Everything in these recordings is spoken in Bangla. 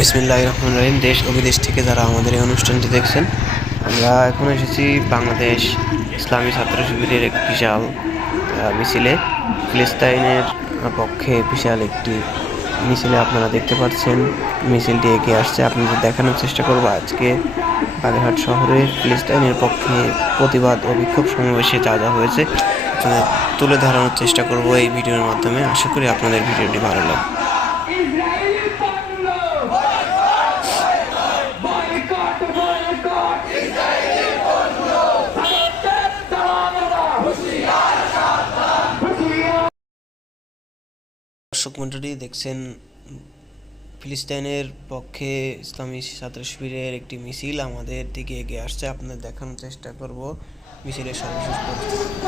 বিসমিল্লাহ রহমান রহিম। দেশ ও বিদেশ থেকে যারা আমাদের এই অনুষ্ঠানটি দেখছেন, আমরা এখন এসেছি বাংলাদেশ ইসলামী ছাত্র শিবিরের এক বিশাল মিছিলে। ফিলিস্তাইনের পক্ষে বিশাল একটি মিছিলে আপনারা দেখতে পাচ্ছেন। মিছিলটি এগিয়ে আসছে। আপনাদের দেখানোর চেষ্টা করব আজকে বাগেরহাট শহরে ফিলিস্তাইনের পক্ষে প্রতিবাদ ও বিক্ষোভ সমাবেশে যা যা হয়েছে তুলে ধরানোর চেষ্টা করব এই ভিডিওর মাধ্যমে। আশা করি আপনাদের ভিডিওটি ভালো লাগবে। দর্শক দেখছেন ফিলিস্তাইনের পক্ষে ইসলামী ছাত্র শিবিরের একটি মিছিল। আমাদের দিকে এগিয়ে আসছে আপনার দেখানোর চেষ্টা করব মিছিলের সর্বশেষ পরিস্থিতি।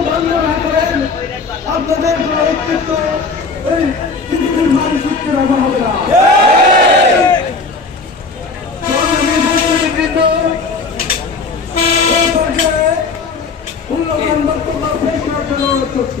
বন্ধ না করেন আপনাদের কোনো অস্তিত্ব এই পৃথিবীর মানসিককে রাখা হবে না মূল্যবান বক্তব্য পেশ করার জন্য অনুরোধ করছি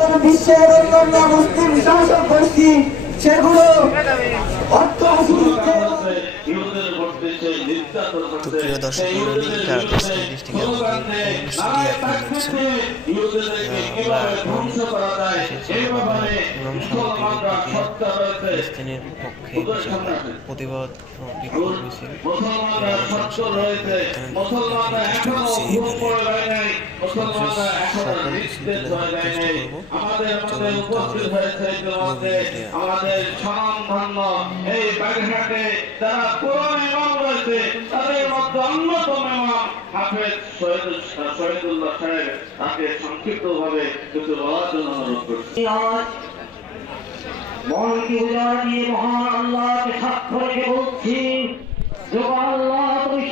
তখন বিশ্বের অন্যান্য মুসলিম শাসক গোষ্ঠী সেগুলো অর্থ নির্যাতন তো করছে প্রিয় দর্শক সেই মণ্ডলী ইহুদের দেশ থেকে ফিলিস্তিনের পক্ষে প্রতিবাদ বিক্ষোভ মিছিল আমাদের আমাদের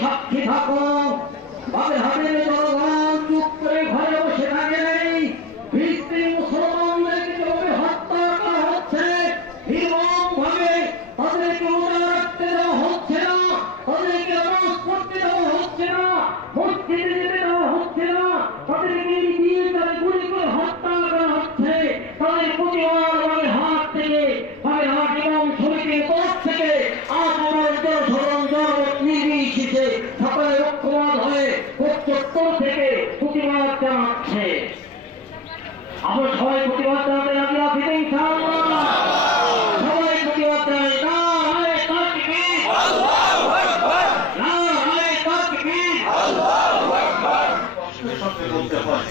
সাক্ষী থাকো হাতের জনগণ চুপ করে ঘরে বসে থাকে নেই ফিলিস্তিনি মুসলমানদেরকে যেভাবে হত্যা করা হচ্ছে নির্মম ভাবে তাদেরকে রোজা রাখতে দেওয়া হচ্ছে না তাদেরকে নামাজ পড়তে দেওয়া হচ্ছে না মসজিদে যেতে দেওয়া হচ্ছে না তাদেরকে দিয়ে তারা গুলি করে হত্যা করা হচ্ছে তাদের প্রতিবাদ আমাদের হাত থেকে আমাদের হাত এবং সমিতির তরফ থেকে আজ আমার জনসাধারণ জনগণ নির্বিশেষে সকলে ঐক্যবাদ হয়ে প্রত্যুত্তর থেকে প্রতিবাদ জানাচ্ছে আমরা সবাই প্রতিবাদ জানাতে রাজি আছি তো ইনশাআল্লাহ সবাই প্রতিবাদ জানাই না রায় তাকবীর না রায় তাকবীর সঙ্গে বলতে হয়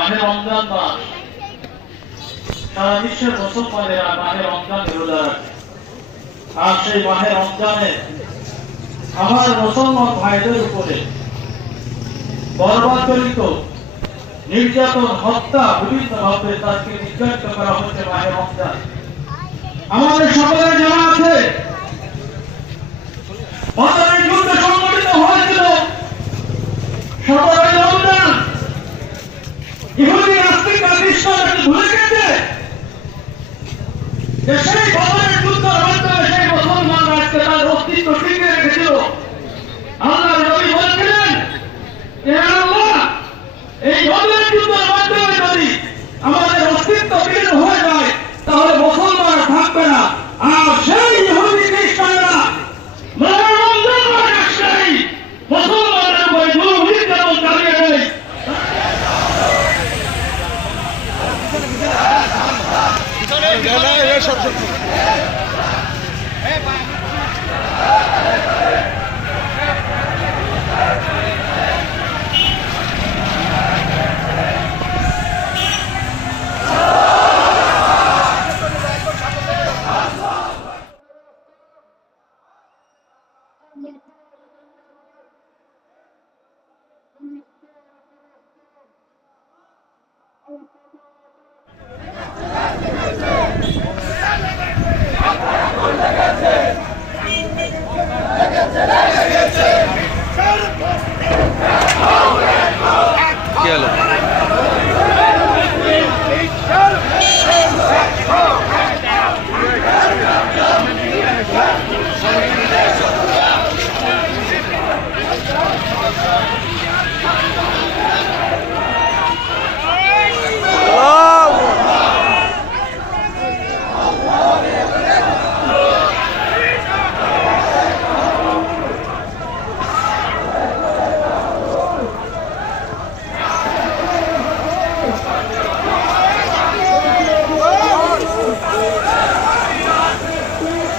মাহে রমজান মাস। সারা বিশ্বের মুসলমানেরা মাহে রমজানে রোজা আর সেই মাহে রমজানে আমার মুসলমান ভাইদের উপরে বর্বাচরিত নির্যাতন, হত্যা, বিভিন্ন ভাবে তাকে নির্যাতিত করা হচ্ছে মাহে রমজান। আমাদের সকলের জানা আছে সংগঠিত হয়েছিল। যে সেই বদরের যুদ্ধের মাধ্যমে সেই মুসলমান আজকে তার অস্তিত্ব টিকে রেখেছিল আল্লাহ নবী বলেছিলেন যে হে আল্লাহ এই বদরের যুদ্ধের মাধ্যমে যদি আমাদের অস্তিত্ব বিলীন হয়ে যায় তাহলে মুসলমান আর থাকবে না আর সেই ইহুদি খ্রিস্টানরা মানে রমজান মাস আসলেই মুসলমানের উপরে জুলুম নির্যাতন চালিয়ে দেয় কি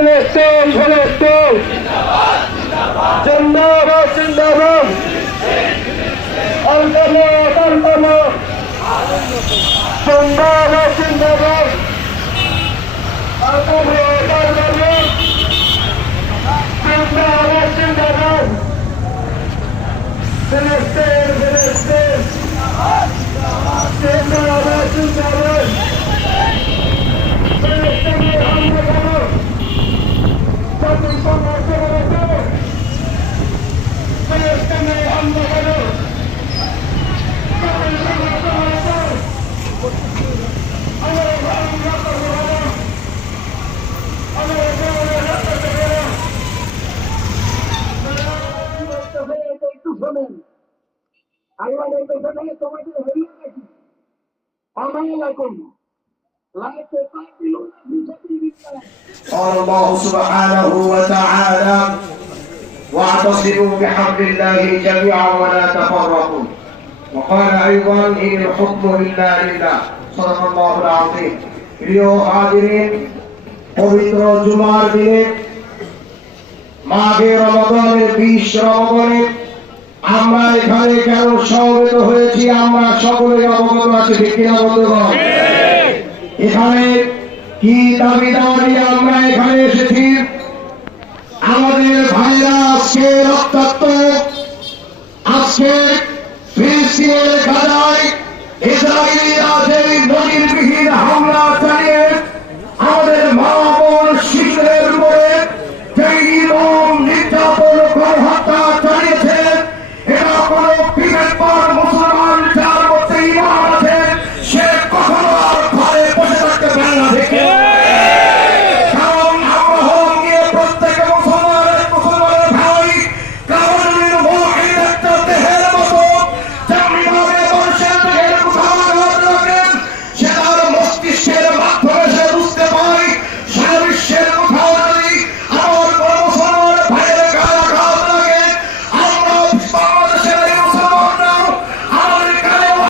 ফিলিস্তিন ফিলিস্তিন জিন্দাবাদ জিন্দাবাদ। ফিলিস্তিন ফিলিস্তিন জিন্দাবাদ জিন্দাবাদ। আলকামাত আলকামাত জিন্দাবাদ জিন্দাবাদ। ফিলিস্তিন ফিলিস্তিন জিন্দাবাদ জিন্দাবাদ ফিলিস্তিনে হামলা করো জাতিসংঘ করে দাও ফিলিস্তিনে হামলা করো জাতিসংঘ করে দাও আমার ভাই রক্ত করো আমার ভাই রক্ত করো একটু শোনেন আল্লাহ বলতেছে না তোমাদের হইল নাকি আমালাকুম লা তুকাতিলু ফি সাবিলিল্লাহ قال الله سبحانه وتعالى واعتصموا بحبل الله جميعا ولا تفرقوا وقال ايضا ان الحكم الا لله صدق الله العظيم প্রিয় হাজিরিন পবিত্র জুমার দিনে মাঘে রমজানের বিশ রমজানে আমরা এখানে কেন সমবেত হয়েছি? আমরা সকলে অবগত আছি, ঠিক কিনা বন্ধুগণ এখানে কি দাবি দাবি আমরা এখানে এসেছি? আমাদের ভাইরা আজকে রক্তাক্ত। আজকে ফিলিস্তিনের